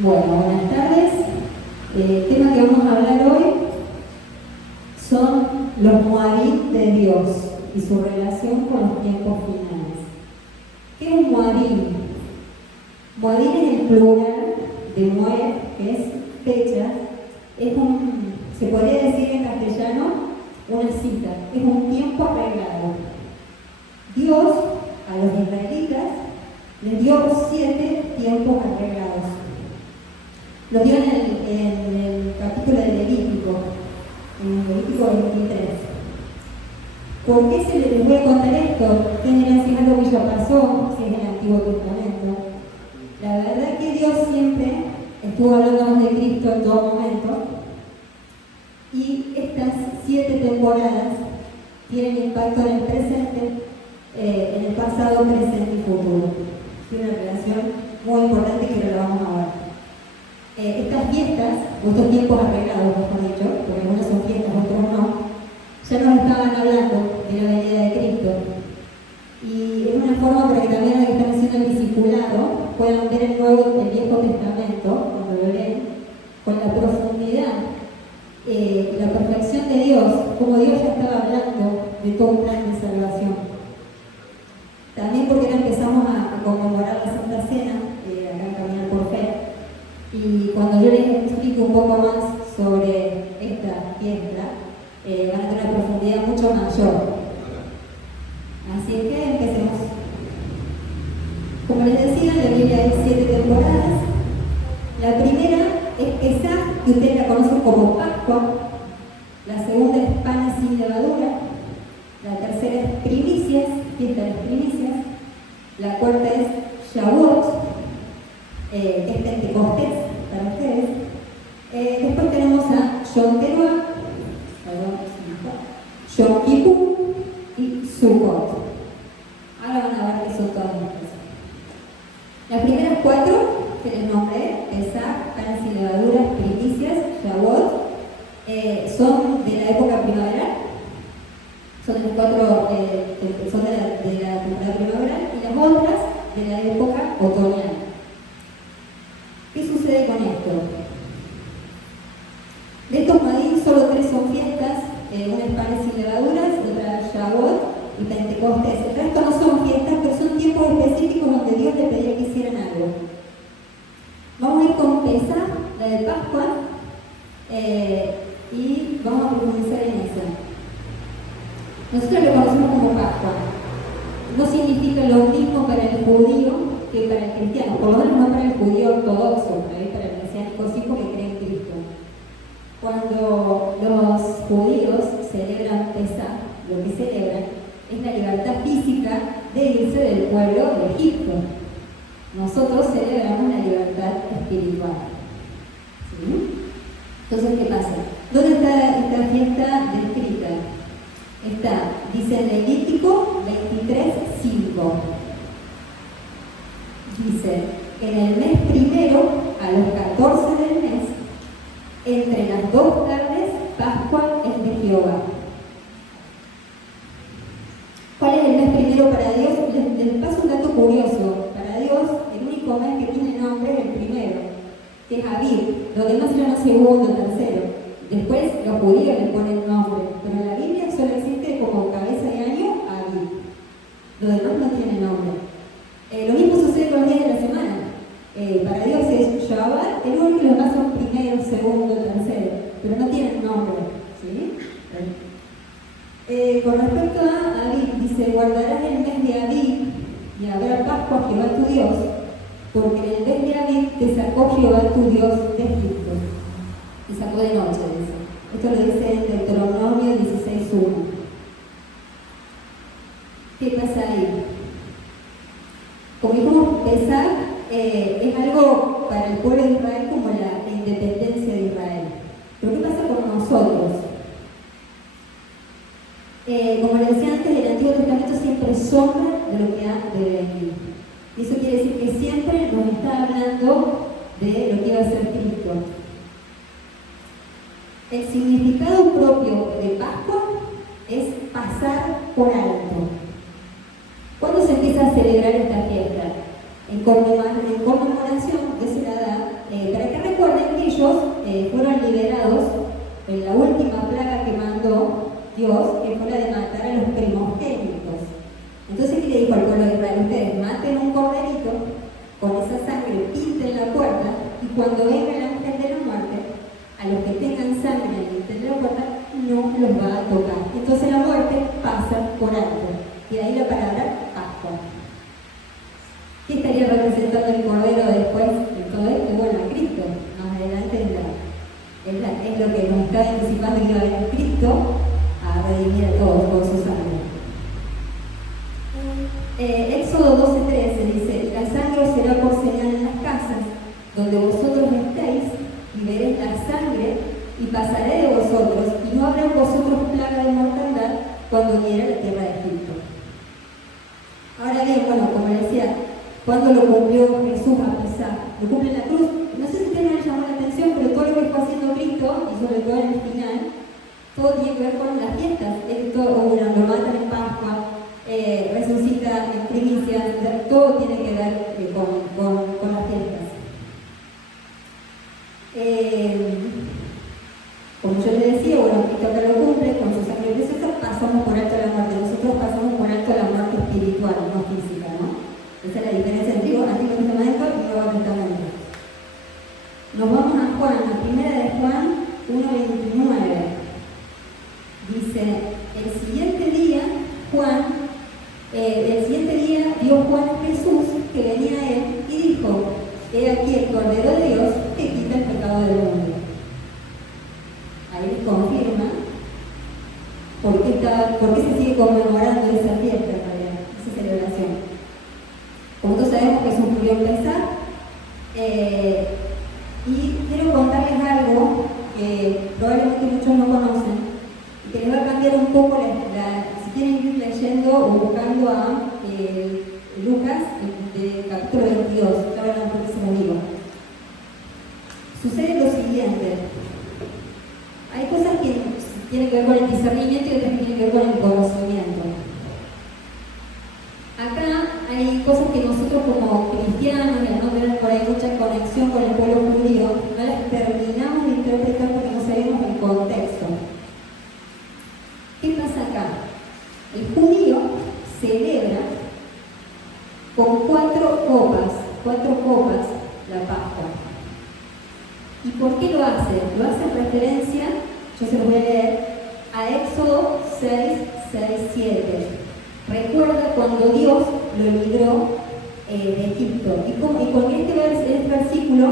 Bueno, buenas tardes. El tema que vamos a hablar hoy son los Moabim de Dios y su relación con los tiempos finales. ¿Qué es un Moabim? Moabim es el plural de Moed, que es fecha. Se podría decir en castellano, una cita. Es un tiempo arreglado. Dios a los israelitas les dio 7 tiempos arreglados. Lo dio en el capítulo de Levítico, en Levítico 23. ¿Por qué les voy a contar esto? Ustedes dirán si es algo que ya pasó, si es el Antiguo Testamento. La verdad que Dios siempre estuvo hablándonos de Cristo en todo momento. Y estas 7 temporadas tienen impacto en el presente, en el pasado, presente y futuro. Tiene una relación muy importante que ahora la vamos a ver. Estas fiestas, o estos tiempos arreglados, mejor dicho, porque algunas son fiestas, otros no, ya nos estaban hablando de la venida de Cristo. Y es una forma para que también los que están haciendo el discipulado puedan ver el Viejo Testamento, cuando lo leen, con la profundidad y la perfección de Dios, como Dios ya estaba hablando de todo un plan de salvación. También porque ahora empezamos a conmemorar la Santa Cena, acá en Caminar por Fe. Y cuando yo les explico un poco más sobre esta fiesta, van a tener una profundidad mucho mayor. Así es que empecemos. Como les decía, en la Biblia hay 7 temporadas. La primera es Pesaj, que ustedes la conocen como Pascua. La segunda es Panes sin levadura. La tercera es Primicias, fiesta de las Primicias. La cuarta es Shavuot, que es Pentecostés para ustedes. Después tenemos a Yom Teruah, Yom Kippur y Sukkot. Ahora van a ver qué son todas estas. Las primeras 4 que les nombré, Pesaj, Panes sin levaduras, Primicias, Shavuot, son de la época primaveral. Son de la temporada primaveral, y las otras de la época otoñal. ¿Qué sucede con esto? De estos Moabim solo 3 son fiestas, una es Panes sin levaduras, otra es Shavuot y Pentecostés. El resto no son fiestas, pero son tiempos específicos donde Dios le pedía que hicieran algo. Vamos a ir con Pesaj, la de Pascua, y vamos a profundizar en esa. Nosotros lo conocemos como Pascua. No significa lo mismo para el judío que para el cristiano, por lo menos no para el judío ortodoxo, para el mesiánico sí, porque cree en Cristo. Cuando los judíos celebran Pesaj, lo que celebran es la libertad física de irse del pueblo de Egipto. Nosotros celebramos la libertad espiritual. ¿Sí? Entonces, ¿qué pasa? ¿Dónde está esta fiesta descrita? Dice en Levítico 23:5. Dice, en el mes primero, a los 14 del mes, entre las 2 tardes, Pascua es de Jehová. ¿Cuál es el mes primero para Dios? Les paso un dato curioso. Para Dios, el único mes que tiene nombre es el primero, que es Abib. Los demás se llaman segundo, tercero. Después los judíos le ponen nombre, pero en la Biblia solo existe como cabeza de año Abib. Los demás no tienen nombre. Lo mismo sucede con los días de la semana. Para Dios es Shabbat, el único que los demás son primero, segundo, tercero, pero no tienen nombre. ¿Sí? Con respecto a Abib, dice, guardarás el mes de Abib y habrá Pascua a Jehová tu Dios, porque en el mes de Abib te sacó Jehová tu Dios de Egipto. Te sacó de noche, dice. Esto lo dice en Deuteronomio 16:1. ¿Qué pasa ahí? Como dijimos, Pesaj es algo para el pueblo de Israel como la independencia de Israel. Pero ¿qué pasa con nosotros? Como les decía antes, el Antiguo Testamento siempre sombra de lo que ha de venir. Y eso quiere decir que siempre nos está hablando de lo que iba a ser Cristo. El significado propio de Pascua es pasar por alto. ¿Cuándo se empieza a celebrar esta fiesta? En conmemoración, que se la da pinten la puerta y cuando venga el ángel de la muerte, a los que tengan sangre en el dintel de la puerta no los va a tocar. Entonces la muerte pasa por alto. Y de ahí la palabra Pascua. ¿Qué estaría representando el Cordero después de todo esto? Bueno, a Cristo. Más adelante es lo que nos está anticipando que iba a venir Cristo a redimir a todos por su sangre. Éxodo 12:13 dice: la sangre os será por señal en las casas donde vosotros estéis, y veréis la sangre, y pasaré de vosotros, y no habrá en vosotros plaga de mortandad cuando hiera la tierra de Egipto. Ahora bien, bueno, como decía, ¿cuándo lo cumplió Jesús a pesar? Lo cumple en la cruz. No sé si ustedes no les llamó la atención, pero todo lo que fue haciendo Cristo, y sobre todo en el final, todo tiene que ver con las fiestas. Lo matan en Pascua, resucita en primicias, todo tiene que ver con las fiestas. Como yo les decía, bueno, Cristo acá lo cumple, con su sangre preciosa pasamos por alto la muerte. Nosotros pasamos por alto la muerte espiritual, no física, ¿no? Esa es la diferencia entre el Antiguo Testamento y el Nuevo Testamento. Nos vamos a Juan, la primera de Juan 1:29. Dice, el siguiente día vio Juan a Jesús que venía a él y dijo: he aquí el Cordero de Dios que quita el pecado del mundo. Ahí confirma por qué se sigue conmemorando esa fiesta, esa celebración. Como todos sabemos, Jesús murió en Pesaj, y quiero contarles algo que probablemente muchos no conocen, y que les va a cambiar un poco si quieren ir leyendo o buscando a Lucas, de capítulo 22, ahora no porque se lo digo. Sucede lo siguiente: hay cosas que tienen que ver con el discernimiento y otras que tienen que ver con el conocimiento. Acá hay cosas que nosotros como cristianos, y al no tener por ahí mucha conexión con el pueblo judío, no las terminamos de interpretar porque no sabemos el contexto. ¿Qué pasa acá? El judío celebra con cuatro copas la Pascua. ¿Y por qué lo hace? Lo hace en referencia, yo se los voy a leer, a Éxodo 6:7. Recuerda cuando Dios lo libró de Egipto. Y con este versículo,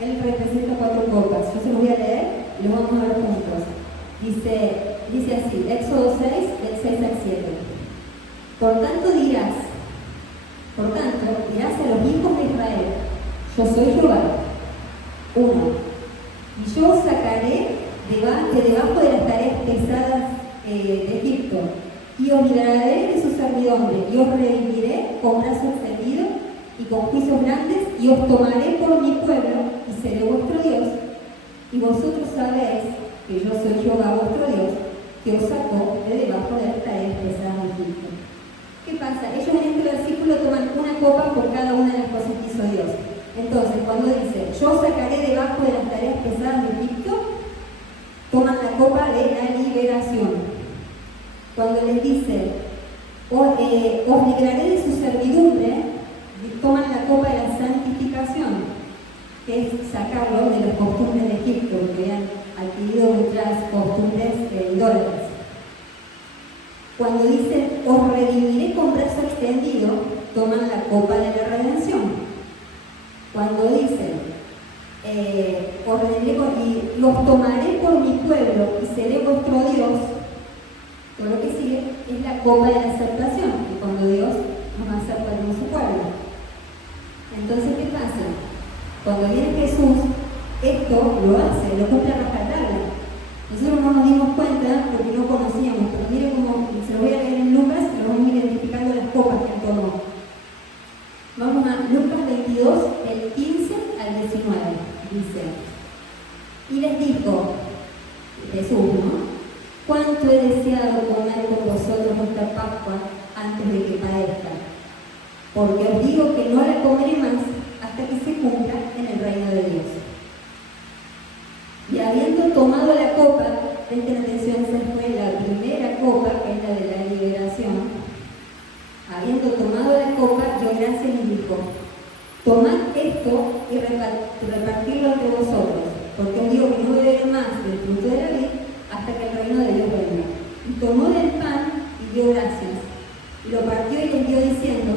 él representa cuatro copas. Yo se los voy a leer y los vamos a ver juntos. Dice así, Éxodo 6, del 6 al 7. Por tanto dirás a los hijos de Israel: yo soy Jehová. 1. Y yo os sacaré de debajo de las tareas pesadas de Egipto, y os libraré de su servidumbre, y os redimiré con brazo extendido y con juicios grandes, y os tomaré por mi pueblo, y seré vuestro Dios, y vosotros sabéis que yo soy Jehová vuestro Dios, que os sacó de debajo de las tareas pesadas de Egipto. ¿Qué pasa? Ellos en este versículo toman una copa por cada una de las cosas que hizo Dios. Entonces, cuando dice, yo sacaré debajo de las tareas pesadas de Egipto, toman la copa de la liberación. Cuando les dice, os libraré de su servidumbre, toman la copa de la santificación, que es sacarlo de las costumbres de Egipto, que habían adquirido muchas costumbres idólatras. Cuando dice, os redimiré con brazo extendido, toman la copa de la redención. Cuando dice, os redimiré y los tomaré por mi pueblo y seré vuestro Dios, todo lo que sigue es la copa de la aceptación, que cuando Dios nos acepta como su pueblo. Entonces, ¿qué pasa? Cuando viene Jesús, esto lo hace, lo cumple a rajatabla. Nosotros no nos dimos cuenta porque no conocíamos, pero miren cómo, se lo voy a leer en Lucas, y lo vamos a ir identificando las copas que él tomó. Vamos a Lucas 22, el 15 al 19, dice: y les dijo Jesús, ¿no? ¿Cuánto he deseado comer con vosotros esta Pascua antes de que padezca? Porque os digo que no la comeré más hasta que se cumpla en el reino de Dios. Y habiendo tomado la copa, presten atención, esa fue la primera copa, que es la de la liberación. Habiendo tomado la copa, dio gracias y dijo: tomad esto y repartirlo entre vosotros, porque os digo que no beberé más del fruto de la vid hasta que el reino de Dios venga. Y tomó del pan y dio gracias, y lo partió y les dio diciendo: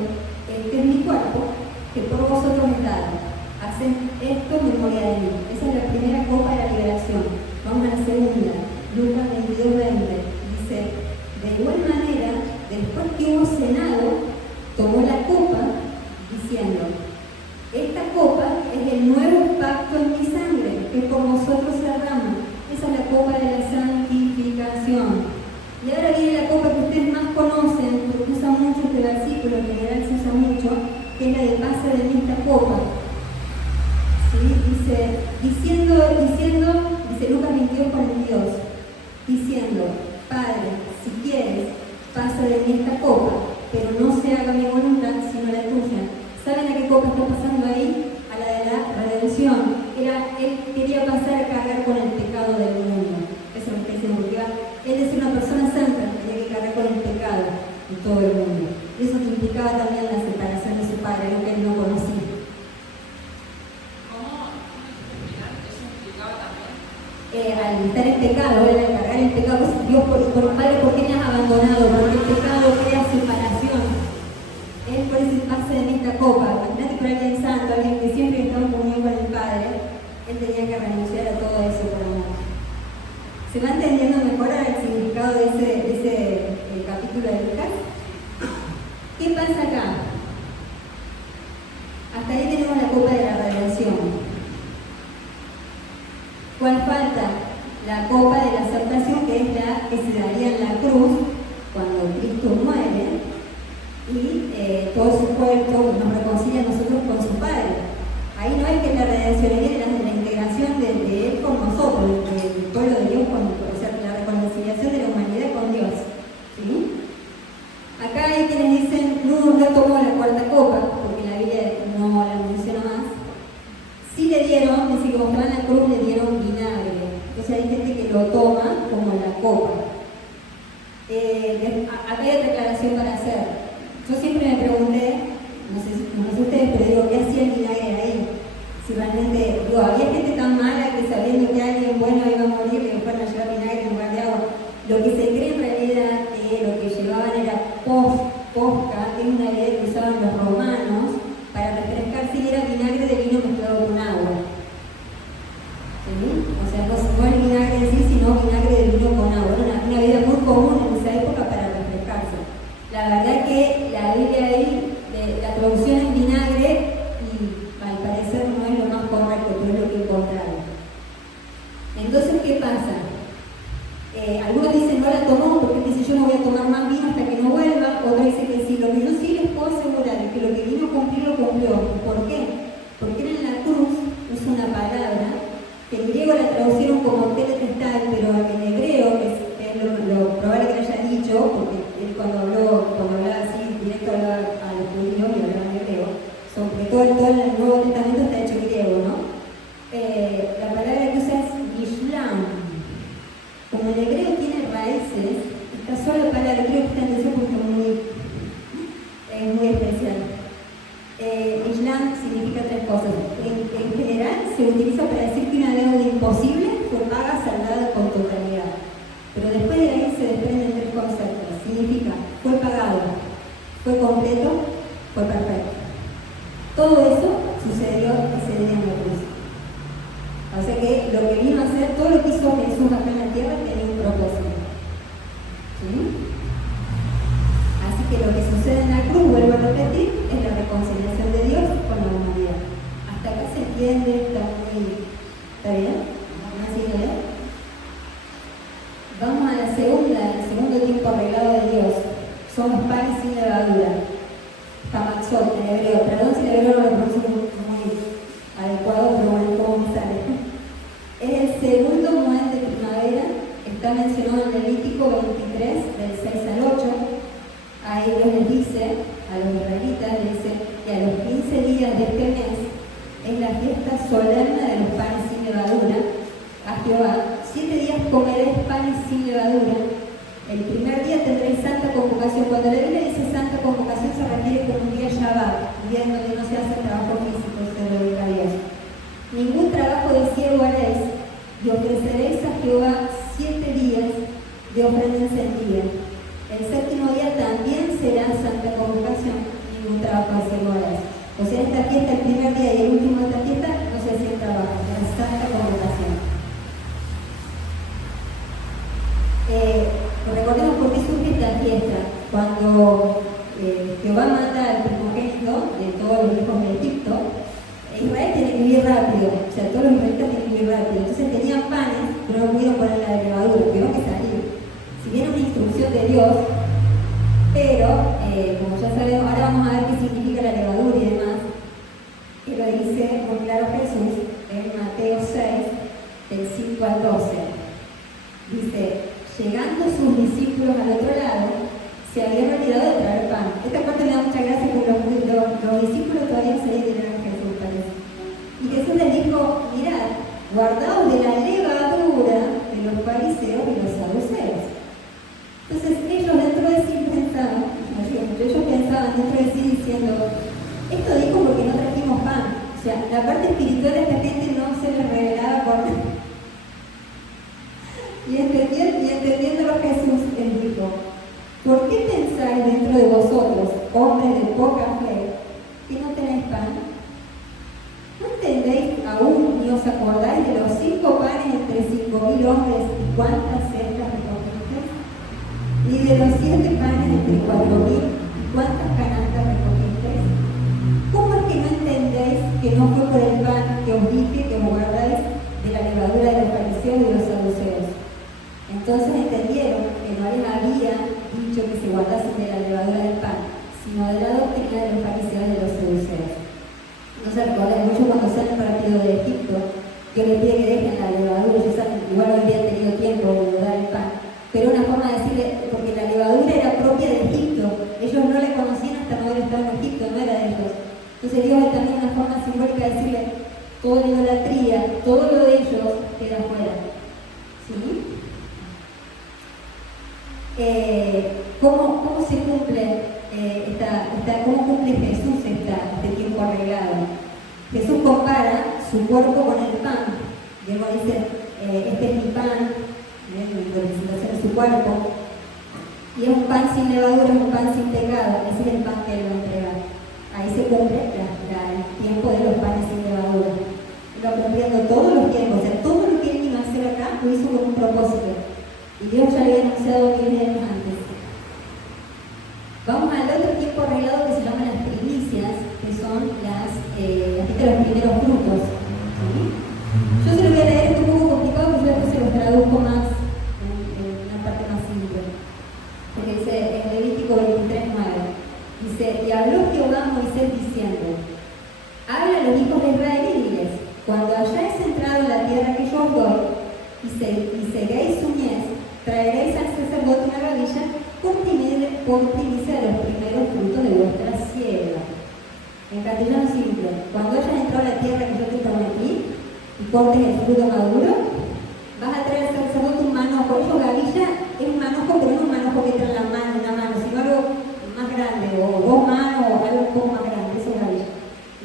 este es mi cuerpo, que por vosotros es dado. Haced esto en memoria de mí. Esa es la primera copa de la liberación. Vamos a la segunda, Lucas 22:20. Dice: de igual manera, después que hubo cenado, tomó la copa, diciendo: esta copa es el nuevo pacto en mi sangre, que por vosotros se derrama. Esa es la copa de la santificación. Y ahora viene la copa que ustedes más conocen, porque usa mucho este versículo, en general se usa mucho, que es la de pasa de esta copa. ¿Sí? Dice Lucas 22:42, diciendo: Padre, si quieres, pasa de mí esta copa, pero no se haga mi voluntad, sino la tuya. ¿Saben a qué copa está pasando ahí? A la de la redención. Él quería pasar a cargar con el pecado del mundo. Eso es lo que está diciendo, porque él es una persona santa, tenía que cargar con el pecado de todo el mundo. Y eso implicaba también la separación de su padre, lo que él no conocía. Al estar en pecado, al cargar el pecado, pues, Dios, por Padre, ¿por qué me has abandonado? Porque el pecado crea separación. Él por eso pasa en esta copa. Imagínate por alguien santo, alguien que siempre estaba en comunión con el Padre, él tenía que renunciar a todo eso por amor. ¿Se va entendiendo mejor el significado de ese capítulo de Lucas? ¿Qué pasa acá? Hasta ahí tenemos la copa de la redención. ¿Cuál falta? La copa de la aceptación, que es la que se daría en la cruz cuando Cristo muere y todo su cuerpo nos reconcilia a nosotros con su Padre. Ahí no es que la redención, es la integración de Él con nosotros, del pueblo de Dios, o sea, la reconciliación de la humanidad con Dios. ¿Sí? Acá hay quienes dicen: no tomó la cuarta copa, porque la Biblia no la menciona más. Sí le dieron, dice que cuando van a la cruz le dieron vinagre. Entonces hay gente que lo toma como la copa. Acá hay otra aclaración para hacer. Yo siempre me pregunté, no sé ustedes, pero digo, ¿qué hacía el vinagre ahí? Si realmente, había gente tan mala que sabiendo que alguien bueno iba a morir, le fueron a llevar vinagre en lugar de agua. Lo que se cree en realidad que lo que llevaban era posca, que es una idea que usaban los romanos para refrescar, si era vinagre de vino mezclado con agua. ¿Sí? O sea, no el vinagre en sí, sino vinagre de vino con agua. Era una bebida muy común en esa época para refrescarse. La verdad que la Biblia ahí, la traducción en vinagre, y al parecer no es lo más correcto, pero es lo que encontraron. Entonces, ¿qué pasa? Algunos dicen no la tomó porque dice: yo no voy a tomar más vino hasta que no vuelva. Otros dicen que sí. Lo que yo sí les puedo asegurar es que lo que vino a cumplir lo cumplió. ¿Por qué? Porque en la cruz usa una palabra que en griego la traducieron como teletestai, pero en hebreo, que es lo probable que le haya dicho, porque él cuando hablaba así directo a los judíos y hablaba en hebreo, porque todo el Nuevo Testamento está hecho en griego, ¿no? La palabra que usa es Yishlam. Como el hebreo tiene raíces, esta sola palabra, creo que está en atención porque es muy especial. Islam significa tres cosas. En general se utiliza para decir que una deuda imposible fue paga, saldada con totalidad. Pero después de ahí se desprenden tres conceptos. Significa: fue pagado, fue completo, fue perfecto. Todo eso sucedió ese día en la cruz. O sea que lo que vino a hacer, todo lo que hizo Jesús acá en la tierra tenía un propósito. ¿Sí? Así que lo que sucede en la cruz, vuelvo a repetir, es la reconciliación de Dios con la humanidad. Hasta acá se entiende, ¿está bien? ¿Así que bien? Vamos a la segunda, el segundo tiempo arreglado de Dios. Somos panes sin levadura. Tamaxot, en hebreo. Perdón si el hebreo no lo pronuncio muy adecuado, pero bueno, ¿cómo me sale? Es el segundo moed de primavera. Está mencionado en Levítico 23, del 6 al 8. Ahí Dios les dice, a los israelitas, les dice que a los 15 días de este mes es la fiesta solemne de los panes sin levadura a Jehová. 7 días comeréis panes sin levadura. El primer día tendréis santa convocación. Cuando la Biblia dice santa convocación, se refiere como un día Shabbat, un día en donde no se hace trabajo físico, se dedica a Dios. ofrenda encendida. El séptimo día también será santa convocación, ningún trabajo de 6 horas. O sea, esta fiesta, el primer día y el último de esta fiesta, no se hacía trabajo, era santa convocación. Recordemos por qué surge esta fiesta. Cuando Jehová mata al primogénito de todos los hijos de Egipto, Israel tiene que vivir rápido, o sea, todos los israelitas tienen que vivir rápido. Entonces tenían panes, pero no pudieron poner la levadura, tuvieron que salir. Si bien una instrucción de Dios, pero, como ya sabemos, ahora vamos a ver qué significa la levadura y demás, que lo dice muy claro Jesús en Mateo 6, del 5 al 12. Dice, llegando sus discípulos al otro lado, se habían olvidado de traer pan. Esta parte me da mucha gracia porque los discípulos todavía se tener a Jesús, parece. Y Jesús les dijo, mirad, guardaos de la levadura de los fariseos y los saduceos. Entonces ellos dentro de sí pensaban, ellos pensaban dentro de sí diciendo, esto dijo porque no trajimos pan. O sea, la parte espiritual de esta gente no se les revelaba por nada. Y entendiéndolo Jesús les dijo, ¿por qué pensáis dentro de vosotros, hombres de poca fe, que no tenéis pan? ¿No entendéis aún ni os acordáis de los 5 panes entre 5.000 hombres y cuántas cestas recogisteis? Ni de los 7 panes entre 4.000 y cuántas canastas recogisteis? ¿Cómo es que no entendéis que no fue por el pan que os dije que os guardáis de la levadura de los fariseos y de los saduceos? Entonces entendieron que no les había dicho que se guardasen de la levadura del pan, sino de la doctrina de los fariseos y de los saduceos. No se recuerdan mucho cuando salen partido de Egipto, que les pide que dejen la levadura, ellos saben, igual no habían tenido tiempo de leudar el pan, pero una forma de decirle, porque la levadura era propia de Egipto, ellos no la conocían hasta no haber estado en Egipto, no era de ellos. Entonces Dios es también una forma simbólica de decirle, toda la idolatría, todo lo de ellos queda fuera. ¿Sí? ¿Cómo se cumple cómo cumple Jesús este tiempo arreglado? Jesús compara su cuerpo con el pan. Luego dice, este es mi pan, mi representación de su cuerpo. Y es un pan sin levadura, es un pan sin pecado. Ese es el pan que Él va a entregar. Ahí se cumple el tiempo de los panes sin levadura. Él va cumpliendo todos los tiempos, o sea, todo lo que Él iba a hacer acá lo hizo con un propósito. Y Dios ya lo había anunciado 1000 años antes. Vamos al otro tiempo arreglado que se llama las primicias, que son las fiestas de los primeros frutos. ¿Sí? Yo se lo voy a leer, es un poco complicado, pero yo después se los traduzco más en una parte más simple. Porque dice en Levítico 23:9, dice, y habló Jehová a Moisés diciendo, habla a los hijos de Israel y diles, cuando hayáis entrado en la tierra que yo os doy, y seguéis su mies, traeréis al sacerdote una gavilla por primicia de los primeros frutos de vuestra siega. En castellano simple, cuando hayas entrado a la tierra que yo te prometí y cortes el fruto maduro, vas a traer al sacerdote un manojo. Eso gavilla es un manojo, pero no un manojo que trae en la mano, una mano, sino algo más grande, o 2 manos, o algo un poco más grande, eso es gavilla.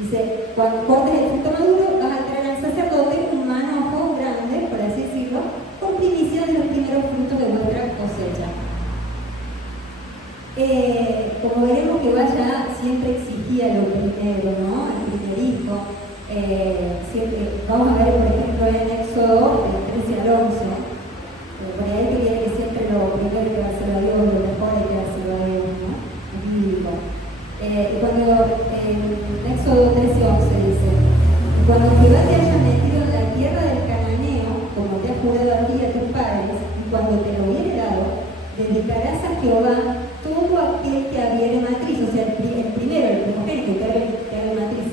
Dice, cuando cortes el fruto maduro, vas a traer al sacerdote un manojo grande, por así decirlo, por primicia de los primeros frutos de vuestra cosecha. Como veremos, Jehová ya siempre exigía lo primero, ¿no? El primer hijo. Siempre, vamos a ver, por ejemplo, en Éxodo, del 13 al 11, por ahí que quiere que siempre lo primero que va a ser a Dios, lo mejor hay que hacerlo a Dios, ¿no? Es bíblico. Cuando en Éxodo 13:11 dice, cuando Jehová te haya metido en la tierra del Cananeo, como te ha jurado a ti y a tus padres, y cuando te lo hubiere dado, dedicarás a Jehová todo aquel que abriere matriz, o sea, el primero, el primogénito que abre matriz.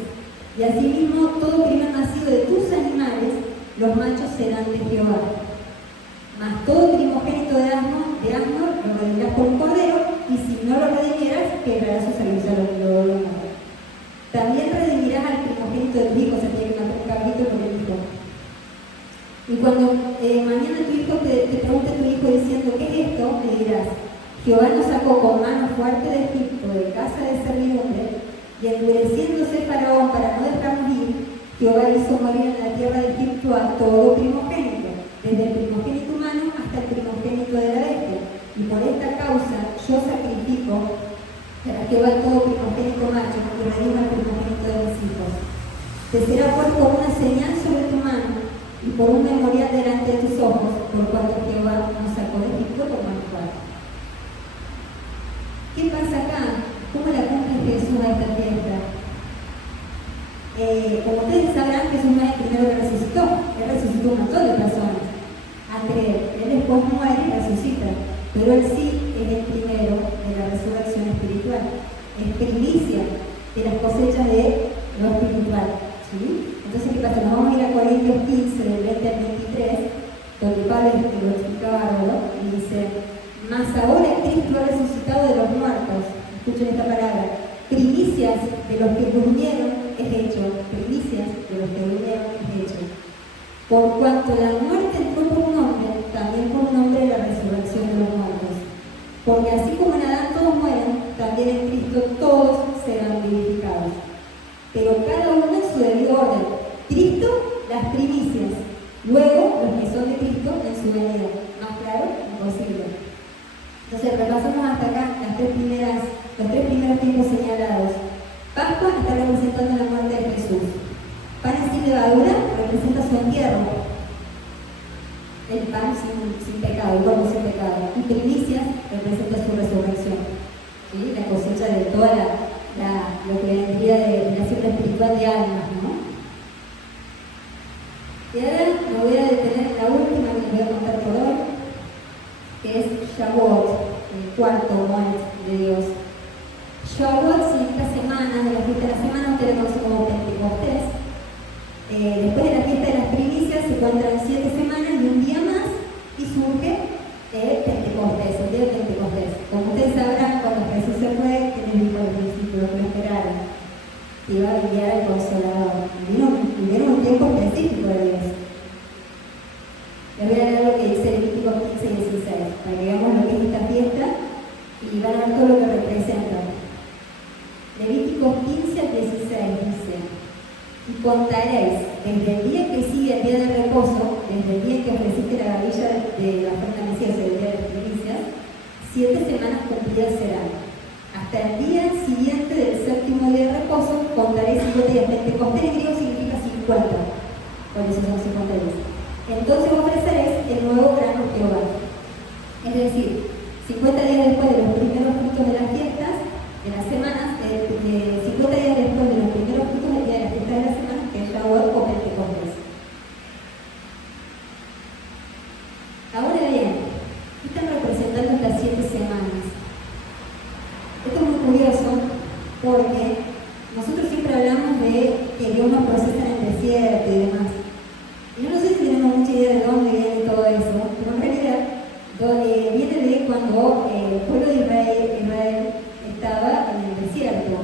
Y asimismo, todo primer nacido de tus animales, los machos serán de Jehová. Mas todo primogénito de asno lo redimirás por un cordero, y si no lo redimieras, quebrarás su servicio a los muertos. También redimirás al primogénito de tu hijo, o sea, tiene que matar un cabrito por el hijo. Y cuando mañana tu hijo te pregunte a tu hijo diciendo, ¿qué es esto?, le dirás, Jehová nos sacó con mano fuerte de Egipto, de casa de servidumbre, y endureciéndose Faraón para no dejarnos ir, Jehová hizo morir en la tierra de Egipto a todo primogénito, desde el primogénito humano hasta el primogénito de la bestia. y por esta causa yo sacrifico para Jehová todo primogénito macho y redima el primogénito de mis hijos. Te será puesto una señal sobre tu mano y por un memorial delante de tus ojos, por cuanto Jehová nos sacó de Egipto con mano fuerte. ¿Qué pasa acá? ¿Cómo la cumple Jesús a esta fiesta? Como ustedes sabrán, Jesús no es el primero que resucitó. Él resucitó un montón de personas antes de él. Él después muere y resucita. Pero él sí es el primero de la resurrección espiritual. Es primicia de las cosechas de lo espiritual. ¿Sí? Entonces, ¿qué pasa? Nos vamos a ir a Corintios 15, del 20 al 23, donde Pablo lo explicaba algo, y dice: mas ahora Cristo ha resucitado de los muertos. Escuchen esta palabra: primicias de los que durmieron es hecho. Primicias de los que durmieron es hecho. Por cuanto la muerte entró por un hombre, también por un hombre la resurrección de los muertos. Porque así como en Adán todos mueren, también en Cristo todos serán vivificados. Pero cada uno en su debido orden. Cristo, las primicias. Luego, los que son de Cristo en su venida. ¿Más claro? Imposible. Entonces, repasamos hasta acá los tres primeros tiempos señalados. Pascua está representando la muerte de Jesús. Pan sin levadura representa su entierro. El pan sin pecado, el cuerpo sin pecado. Y primicias representa su resurrección. ¿Sí? La cosecha de toda lo que vendría de la cifra espiritual de almas, ¿no? Y ahora me voy a detener en la última que les voy a contar por hoy, que es Shavuot, el cuarto Moed de Dios. Shavuot significa semana, de la fiesta de la semana, usted lo conoce como Pentecostés. Después de la fiesta de las primicias se cuentan 7 semanas y un día más y surge Pentecostés, el día de Pentecostés. Como ustedes sabrán, cuando Jesús se fue, que les dijo a los discípulos que lo esperaran, que iba a enviar al Consolador. Vieron un tiempo específico de Dios. Les voy a leer lo que dice Levítico 15 y 16, para que veamos lo que es esta fiesta y van a ver todo lo que representa. Levítico 15 al 16 dice: y contaréis desde el día que sigue el día de reposo, desde el día que ofreciste la gavilla de la ofrenda mesías, el día de las primicias, 7 semanas cumplidas serán. Hasta el día siguiente del séptimo día de reposo, contaréis 50 días. Pentecostés en griego significa 50, por eso son 50 días. Entonces ofreceréis el nuevo grano a Jehová. Es decir, 50 días después de los primeros frutos de las fiestas, de las semanas, 50 días después de los primeros frutos del día de la fiesta de las semanas, que es Shavuot o Pentecostés. Ahora bien, ¿qué están representando estas 7 semanas? Esto es muy curioso porque nosotros siempre hablamos de que Dios nos procesa en el desierto y demás. Y yo no sé si tenemos mucha idea de dónde viene todo eso, pero en realidad viene de cuando el pueblo de Israel estaba en el desierto,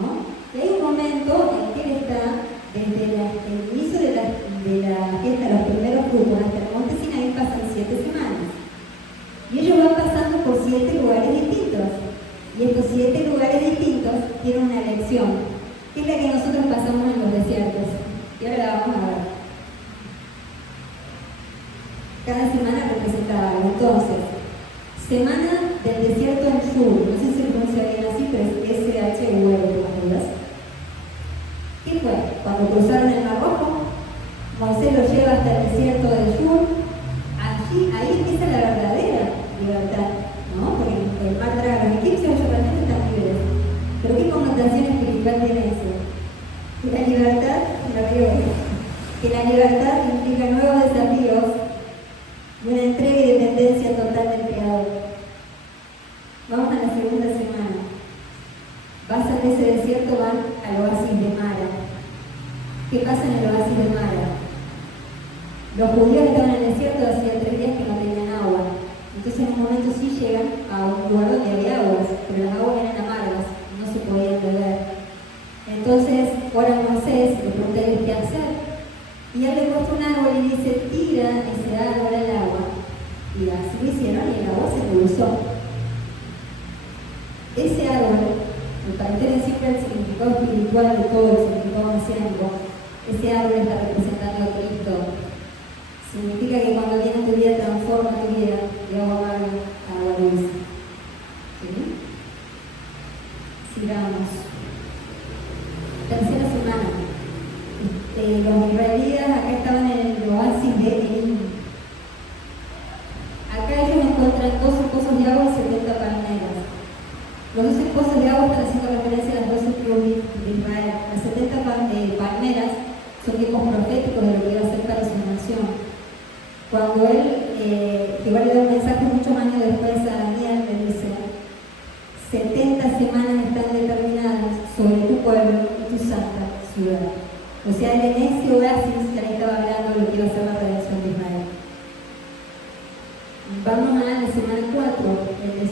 ¿no? Y hay un momento en que él está, desde el inicio de la fiesta de los primeros frutos hasta el monte Sinaí, pasan 7 semanas. Y ellos van pasando por 7 lugares distintos. Y estos 7 lugares distintos tienen una elección, que es la que nosotros pasamos en los desiertos. Y ahora la vamos a ver. Cada semana representaba algo. Entonces, semana del desierto en Shur, no sé si se pronuncia bien así, pero es SHUR por las dudas. ¿Qué fue? Cuando cruzaron el Mar Rojo, Moisés los lleva hasta el desierto de Shur. Ahí empieza la verdadera libertad, ¿no? Porque el mar traga a los egipcios, ellos realmente están libres. Pero ¿qué connotación espiritual tiene eso? Que la libertad implica nuevos desafíos y una entrega y dependencia total del Creador. Vamos a la segunda semana. Pasan de ese desierto, van al oasis de Mara. ¿Qué pasa en el oasis de Mara? Los judíos estaban en el desierto hacía 3 días que no tenían agua. Entonces en un momento sí llegan a un lugar donde había aguas, pero las aguas eran amargas, no se podían beber. Entonces ora Moisés, le pregunta a Dios qué hacer. Y él le muestra un árbol y dice: tira ese árbol al agua. Y así lo hicieron y el agua se endulzó. Ese árbol, para ustedes siempre el significado espiritual de todo, el significado mesiánico, ese árbol está representando a Cristo. Significa que cuando viene tu vida transforma tu vida de agua amarga a agua dulce.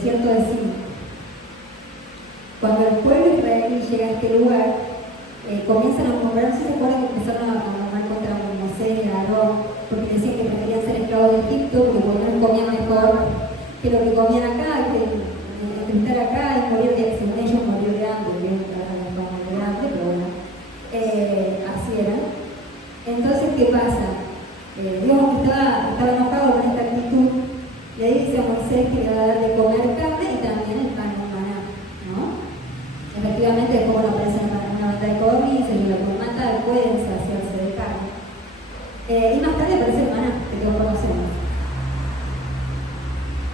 desierto de Sin. Cuando el pueblo israelí llega a este lugar, comienzan a murmurar, no sé si se acuerdan que empezaron a murmurar contra Moisés y Aarón, porque decían que preferían ser esclavos de Egipto, porque comían mejor que lo que comían acá, que estar acá y morir de, según ellos, morir de hambre, pero bueno, así era. Entonces, ¿qué pasa? Dios estaba enojado con esta actitud, le dice a Moisés que le va a dar de comer carne y también el pan de maná, ¿no? Efectivamente, después cuando aparece una banda de codornices y lo que mata, pueden saciarse de carne. Y más tarde aparece el maná, que todos conocemos.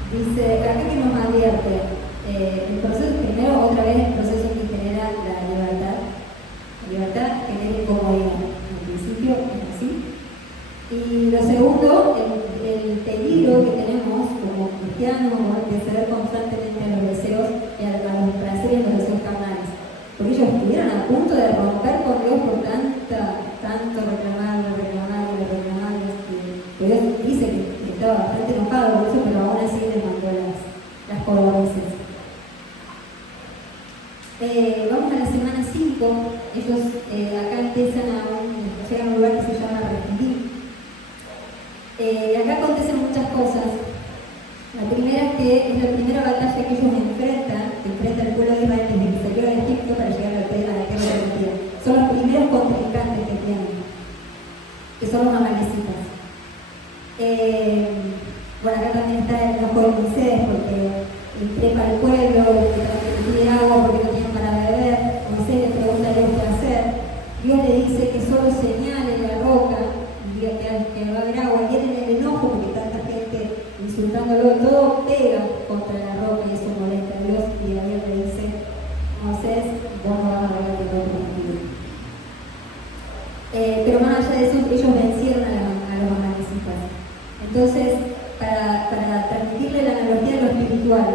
Dice, acá que nos advierte, el proceso, primero, otra vez, el proceso que genera la libertad. La libertad genera comodidad. En principio es así. Y lo segundo, el peligro que tenemos como cristianos, de ceder constantemente a los deseos y a los placeres y los deseos carnales. Porque ellos estuvieron a punto de romper con Dios por tanto reclamarlo. Dios dice que estaba bastante enojado por eso, pero aún así les mandó las codornices. Vamos a la semana 5. Ellos acá empiezan llegan a un lugar que se llama Refidim. Acá acontecen muchas cosas. La primera es que es la primera batalla que ellos enfrentan el pueblo de Israel desde que salió de Egipto para llegar a la tierra prometida. Son los primeros contrincantes que tienen, que son los amalecitas. Bueno, acá también está el enojo de Moisés, porque trepa al pueblo, que pide agua porque no tienen para beber. Moisés le pregunta a Dios qué hacer. Dios le dice que solo señale la roca, que va a haber agua, y viene el enojo porque tanta gente insultándolo, y todo pega contra la roca y eso molesta a Dios, y Dios le dice, Moisés, vos no vas a ver que no contigo. Pero más allá de eso, ellos vencieron a los amalecitas. Entonces, para transmitirle la analogía de lo espiritual,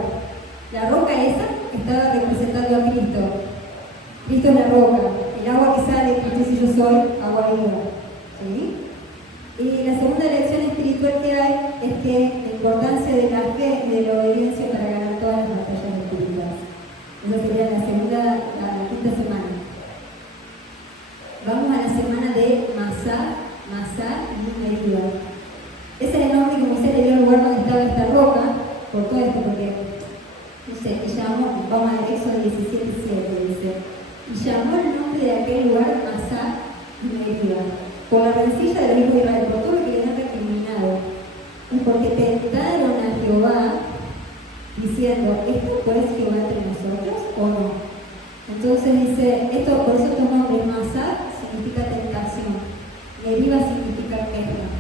la roca esa estaba representando a Cristo. Cristo es la roca, el agua que sale, Cristo dice yo soy agua viva. ¿Sí? Y la segunda lección espiritual que hay es que la importancia de la fe y de la obediencia para ganar todas las batallas espirituales. Esa sería la quinta semana. Vamos a la semana de Masá y Meribá. Ese es el nombre que Moisés le dio al lugar donde estaba esta roca, por todo esto, porque, no sé, vamos a Éxodo 17:7, dice, y llamó el nombre de aquel lugar Masá y Meribá, por la rencilla del hijo de Israel, por todo lo que le han recriminado, y porque tentaron a Jehová, diciendo, ¿esto pues Jehová entre nosotros o no? Entonces dice, por eso estos nombres, Masá significa tentación, Meribá significa queja.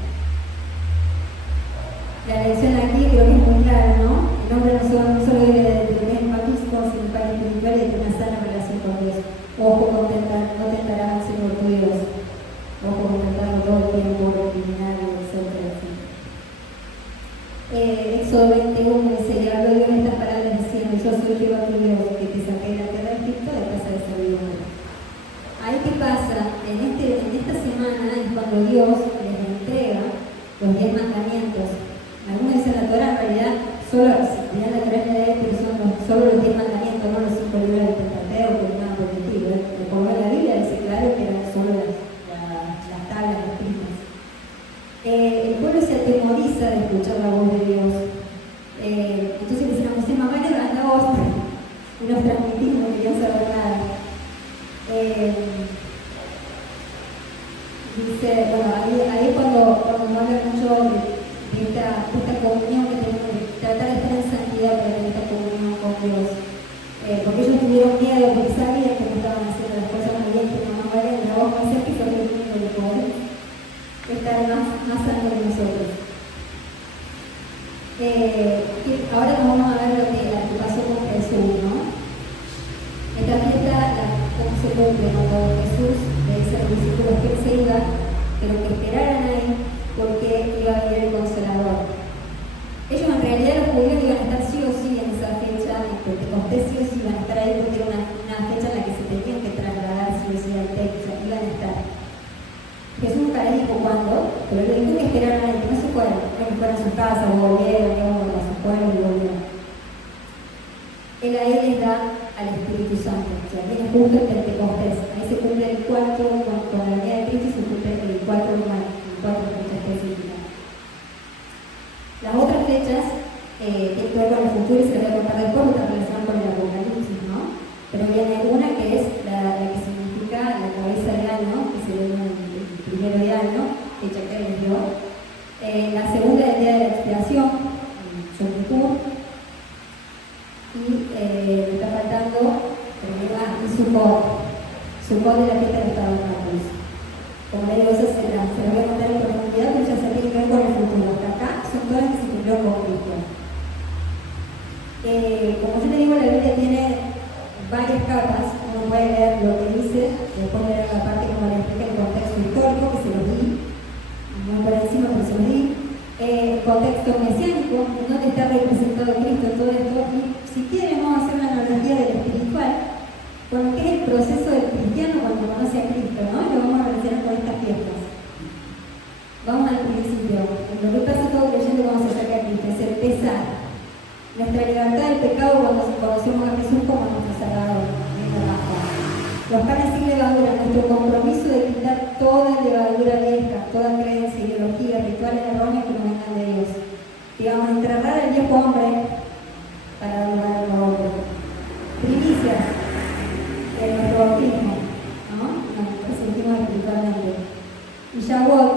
La lección aquí creo que es muy clara, ¿no? El hombre no solo debe de tener pan físico, sino pan espiritual y de tener una sana relación con Dios. Ojo, no tentarás al Señor tu Dios. Ojo, con tentarlo todo el tiempo, recriminar, etc. Éxodo 21 dice, y habló Dios estas palabras diciendo, yo soy Jehová tu Dios, que te saqué de la tierra de Egipto de casa de servidumbre. Ahí qué pasa, en esta semana es cuando Dios les entrega los 10 mandamientos. Algunos dicen la Torah, en realidad, solo la Torah es la ley, pero son solo los 10 mandamientos, no los 5 libros del Pentateuco, que estaban prometidos. Como en la Biblia dice claro que eran solo las tablas escritas. El pueblo se atemoriza de escuchar la voz de Dios. Entonces le dicen a Moisés, mamá, levanta vos, y nos transmitimos, no querían saber nada. Dice, bueno, ahí es cuando nos habla mucho de esta comunión que tenemos, de tratar de estar en santidad para tener esta comunión con Dios. Porque ellos tuvieron miedo, porque sabían que no estaban haciendo las cosas muy bien, pero no valen la voz más cerca y sobre el mundo de poder estar más santo que nosotros. Ahora nos vamos a ver lo que pasó con Jesús, ¿no? Esta fiesta, cómo se cumple cuando Jesús le dice a los discípulos que él se iba, pero que esperaran ahí porque iba a venir el Consolador. Ellos en realidad, los judíos, iban a estar sí o sí en esa fecha, en Pentecostés sí o sí iban a estar ahí porque era una fecha en la que se tenían que trasladar sí o sí al templo, iban a estar. Jesús nunca les dijo cuándo, pero le dijo que esperaran ahí, que no se fueran, que fueran a su casa, o volvieran, o a su pueblo y volvieran. justo el Pentecostés. Ahí se cumple el 4 con la venida de Cristo y se cumple el 4 de mayo, en 4 fechas específicas. Las otras fechas tienen que ver con el futuro y se las voy a contar después, porque relacionan con el Apocalipsis, ¿no? Pero viene una que es la que significa la cabeza de año, que se ve el primero de año, fecha que les dio. La segunda es el día de la expiación, Yom Kippur. Y me está faltando y Sukkot de la fiesta de los tabernaclos. Como le digo, eso se las voy a contar en profundidad, pero ya se tiene que ver con el futuro. Hasta acá son todas que se cumplieron con Cristo. Como yo te digo, la Biblia tiene varias capas. Uno puede leer lo que dice, después leer la parte como le explica el contexto histórico, que se lo di, muy por encima, pero se lo di. Contexto mesiánico, donde está representado Cristo en todo esto. Y si quieren, vamos a hacer una analogía del espiritual, con lo que es el proceso del cristiano cuando conoce a Cristo, ¿no? Y lo vamos a relacionar con estas fiestas. Vamos al principio. Lo que pasa todo creyendo cuando se acerca a Cristo es empezar nuestra libertad del pecado cuando conocemos a Jesús como nuestro Salvador. Los panes sin levadura, nuestro compromiso de quitar toda levadura vieja, toda creencia, ideología, rituales erróneos que nos vengan de Dios. Digamos, enterrar al viejo hombre para dar lugar al nuevo hombre. Primicias de nuestro bautismo, ¿no? Nos presentimos espiritualmente. Y Shavuot,